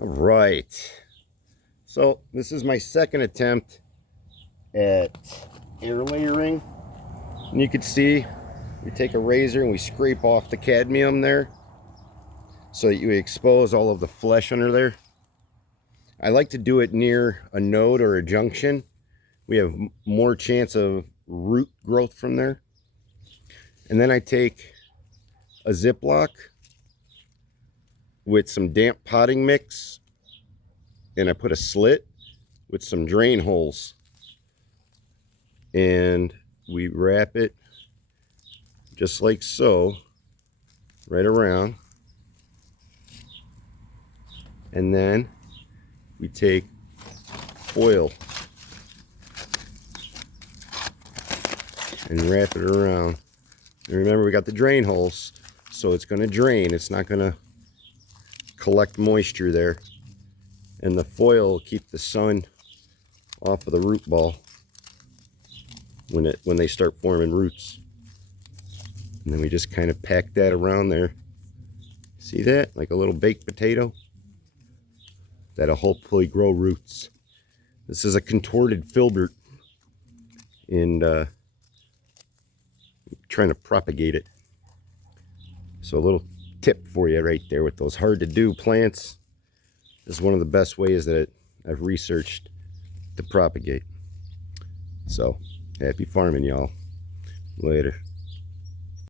All right, so this is my second attempt at air layering, and you can see we take a razor and we scrape off the cadmium there so that you expose all of the flesh under there. I like to do it near a node or a junction. We have more chance of root growth from there. And then I take a Ziploc with some damp potting mix, and I put a slit with some drain holes, and we wrap it just like so right around, and then we take foil and wrap it around. And remember, we got the drain holes, so it's going to drain. It's not going to collect moisture there, and the foil will keep the sun off of the root ball when they start forming roots. And then we just kind of pack that around there. See that? Like a little baked potato. That'll hopefully grow roots. This is a contorted filbert, and trying to propagate it. So a little tip for you right there with those hard to do plants. This is one of the best ways that I've researched to propagate. So happy farming, y'all. Later.